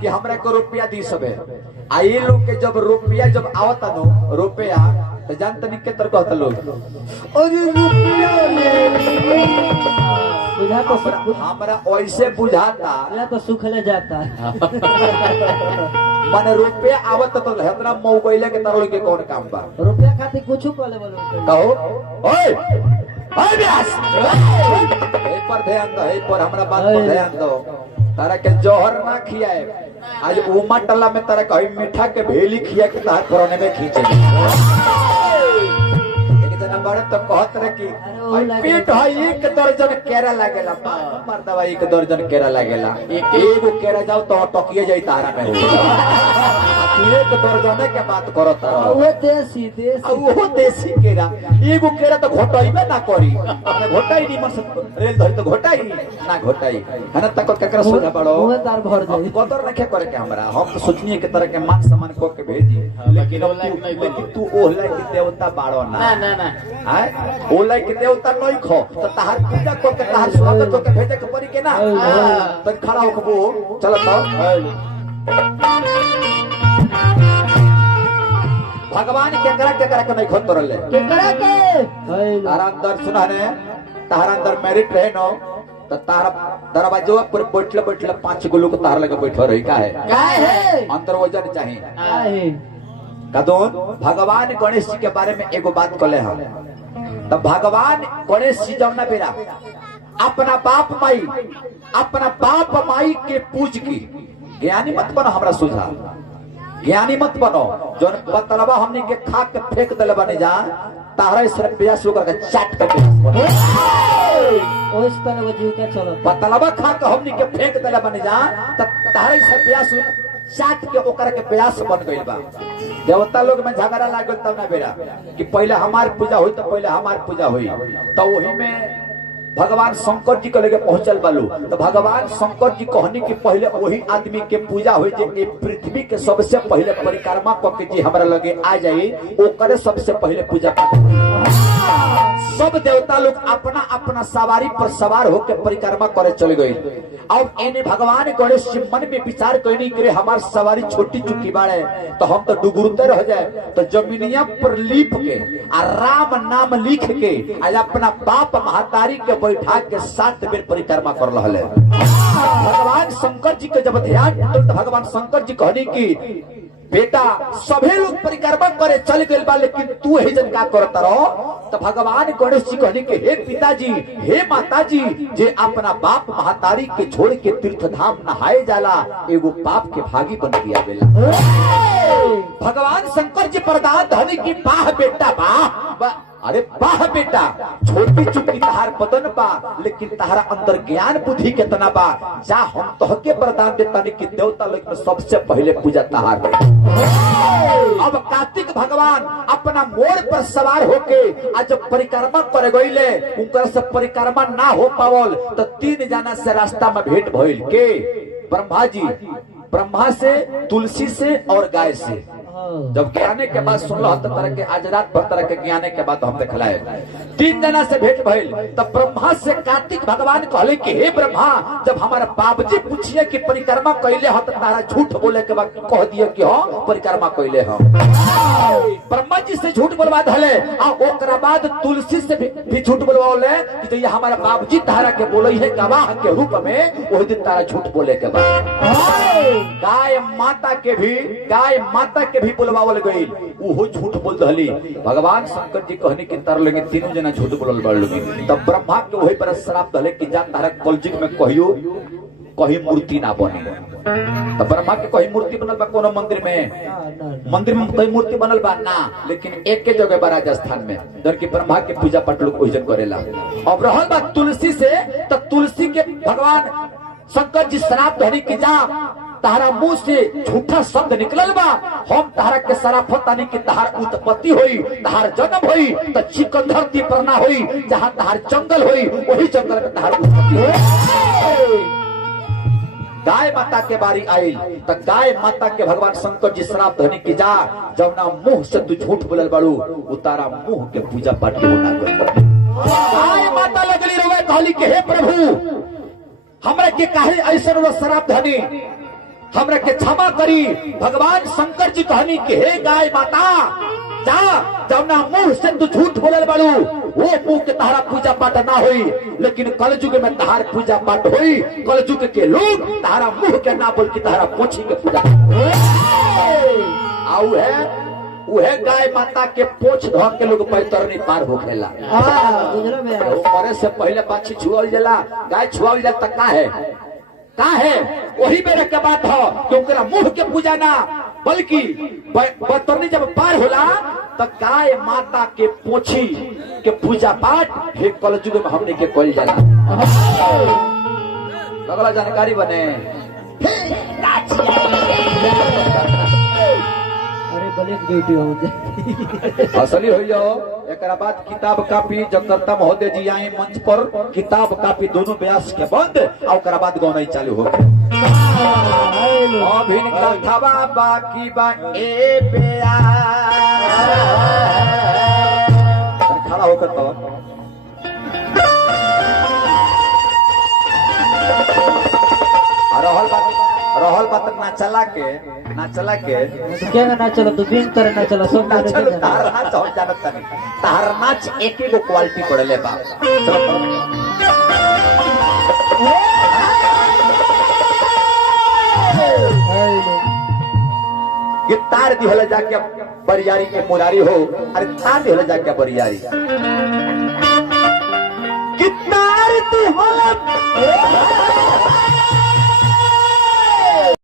कि हमरा को रुपया दी सबे आ ये लोग के जब रुपया जब आवता नो रुपया तो जानते नहीं के तरह कहता लोग अरे रुपया ले बुझा तो हमरा ऐसे बुझाता तो सुखले जाता है। मन रुपया आवत तो हमरा मोबाइल के तरह के कौन काम बा रुपया खातिर कुछ करे बोलो कहो ओए ओए ब्यास ए पर ध्यान दो ए पर हमरा बात पर ध्यान दो तारा के जोहर ना खियाए आज उमा टल्ला में तारा कहीं मीठा के भेली खिया के तार कोरोने में खींचे एक जना बड़े तो कहत रहे कि पेट है एक दर्जन केरा लागेला मर दवाई एक दर्जन केरा लागेला एगो केरा जाओ तो टकिए जाई तारा में एक दर्जन के बात करो तारा वो देसी देसी वो देसी केरा एगो केरा तो घोटाइबे ना करी अपने घोटाई नहीं मस रेल धर तो घोटाई ना घोटाई है ना तक ककरा सोचा पड़ो वो तार भर जाई कदर रखे करे के हमरा हम तो सोचनी के तरह के मान सम्मान को के भेजी लेकिन तू ओहला के देवता बाड़ो ना ना ना हैं ओहला के देवता नहीं खो तो तहार पूजा को के तहार स्वागत को के भेजे के पड़ी के ना तो खड़ा हो कबो चल भगवान केकरा के नहीं खोत तोरले केकरा के तारा अंदर सुना ने तारा अंदर मेरिट रहे नो तो तारा दरवाजे पर बैठले 5 गो लोग तार लगे बैठो रही का है अंतर वजन चाहिए कदोन भगवान गणेश जी के बारे में एगो बात कहले हम तब भगवान गणेश जी जब ना बेरा अपना बाप माई के पूज की ज्ञानी मत बनो हमरा सुझा ज्ञानी मत बनो जो बतलबा हमने के खा के फेंक दले बने जा तारा इस रुपया शुगर के चाट के ओस तरह वो जीव के चलो बतलबा खा के हमने के फेंक दले बने जा तारा इस रुपया चाट के ओकर के प्रयास बन गइल बा देवता लोग में झगड़ा लागल तब ना बेरा कि पहले हमार पूजा हुई तो पहले हमार पूजा हुई तो वही में भगवान शंकर जी के लगे पहुंचल बालू तो भगवान शंकर जी कहनी कि पहले वही आदमी के पूजा हुई जे पृथ्वी के सबसे पहले परिक्रमा करके जी हमरा लगे आ जाई ओकरे सबसे पहले पूजा सब देवता लोग अपना अपना सवारी पर सवार होकर परिक्रमा करे चले गए अब एने भगवान गणेश जी मन में विचार करनी करे हमार सवारी छोटी चुकी बाड़े तो हम तो डुगुरते रह जाए तो जमीनिया पर लीप के आ राम नाम लिख के आज अपना बाप महतारी के बैठा के 7 बेर परिक्रमा कर रहा है भगवान शंकर जी के जब ध्यान तो भगवान शंकर जी कहनी कि बेटा सभी लोग परिक्रमा करे चल गए बा लेकिन तू ही जन का करता रहो तो भगवान गणेश जी कहने के हे पिताजी हे माताजी जे अपना बाप महतारी के छोड़ के तीर्थ धाम नहाए जाला एगो पाप के भागी बन गया बेला भगवान शंकर जी प्रदान धनी की बाह बेटा बाह अरे वाह बेटा छोटी चुकी तहार बदन बा लेकिन तहारा अंदर ज्ञान बुद्धि कितना बा जा हम तोहके वरदान देता कि देवता लोग में सबसे पहले पूजा तहार अब कार्तिक भगवान अपना मोर पर सवार होके आज जब परिक्रमा करे गईले उनकर से परिक्रमा ना हो पावल तो 3 जना से रास्ता में भेंट भइल के ब्रह्मा से तुलसी से और गाय से जब ज्ञाने के बाद सुनल तरह के आज रात भर तरह के ज्ञाने के बाद हम देखलाए 3 जना से भेंट भइल तब ब्रह्मा से कार्तिक भगवान कहले कि हे ब्रह्मा जब हमारा बाबूजी पूछिए कि परिक्रमा कैले हो तो तारा झूठ बोले के बाद कह दिए कि हो परिक्रमा कैले हो ब्रह्मा जी से झूठ बोलवा धले आ ओकरा बाद तुलसी से भी झूठ बोलवाले कि ये हमारा बाबूजी तारा के बोले है गवाह के रूप में ओहि दिन तारा झूठ बोले के बाद गाय माता के भी बुलवावल गई वो झूठ बोल दहली भगवान शंकर जी कहने की तर लगे 3 जना झूठ बोलल बड़ लोगी तब ब्रह्मा के वही पर श्राप दहले कि जा तारा कलयुग में कहियो कहीं मूर्ति ना बने तो ब्रह्मा के कहीं मूर्ति बनल बा कोनो मंदिर में कहीं मूर्ति बनल बा ना लेकिन एक के जगह बा राजस्थान में जन की ब्रह्मा के पूजा पाठ लोग ओहिजन करेला अब रहल बा तुलसी से तो तुलसी के भगवान शंकर जी श्राप धरी के जा तारा मुंह से झूठा शब्द निकलल बा हम तारा के सराफत तानी कि तहार उत्पत्ति होई तहार जन्म होई तो चिकन धरती पर ना होई जहां तहार जंगल होई वही जंगल में तहार उत्पत्ति होई गाय माता के बारी आई तो गाय माता के भगवान शंकर जी श्राप धनी की जा जब ना मुंह से तू झूठ बोलल बाड़ू उतारा मुंह के पूजा पाठ होना गाय माता लगली रोवे कहली कि हे प्रभु हमरा के काहे ऐसन श्राप धनी हमरा के क्षमा करी। भगवान शंकर जी कहनी कि हे गाय माता, जा जौना मुंह से तू झूठ बोलल बाड़ू वो मुंह के तहारा पूजा पाठ ना होई, लेकिन कलयुग में तहार पूजा पाठ होई। कलयुग के लोग तहारा मुंह के ना बोल के तहारा पोछी के पूजा आऊ है। उहे गाय माता के पोछ धो के लोग पैतरनी पार होखेला। हाँ गुजरा में मरे से पहले बाछी छुअल जाला, गाय छुअल जाला तक का है वही मेरे के बात हो कि ओकरा मुंह के पूजा ना, बल्कि पैतरनी जब पार होला तो गाय माता के पोछी के पूजा पाठ हे कलयुग में हमने के कइल जाला। अगला जानकारी बने। अरे ब्लैक ब्यूटी हो जाए असली हो जाओ। एक बाद किताब कापी जगदत्ता महोदय जी आए मंच पर, किताब कापी दोनों व्यास के बंद और बाद गौनाई चालू हो गए। अभिन कथवा बाकी बा ए खड़ा होकर तो रहल बात ना चला के क्या ना चलो तो बिन करे ना चलो सब ना चलो तार नाच हो जानत नहीं। तार नाच एक एक क्वालिटी पड़ले बा। ये तार दिहल जाके बरियारी के मुरारी हो, अरे तार दिहल जाके बरियारी कि तार दिहल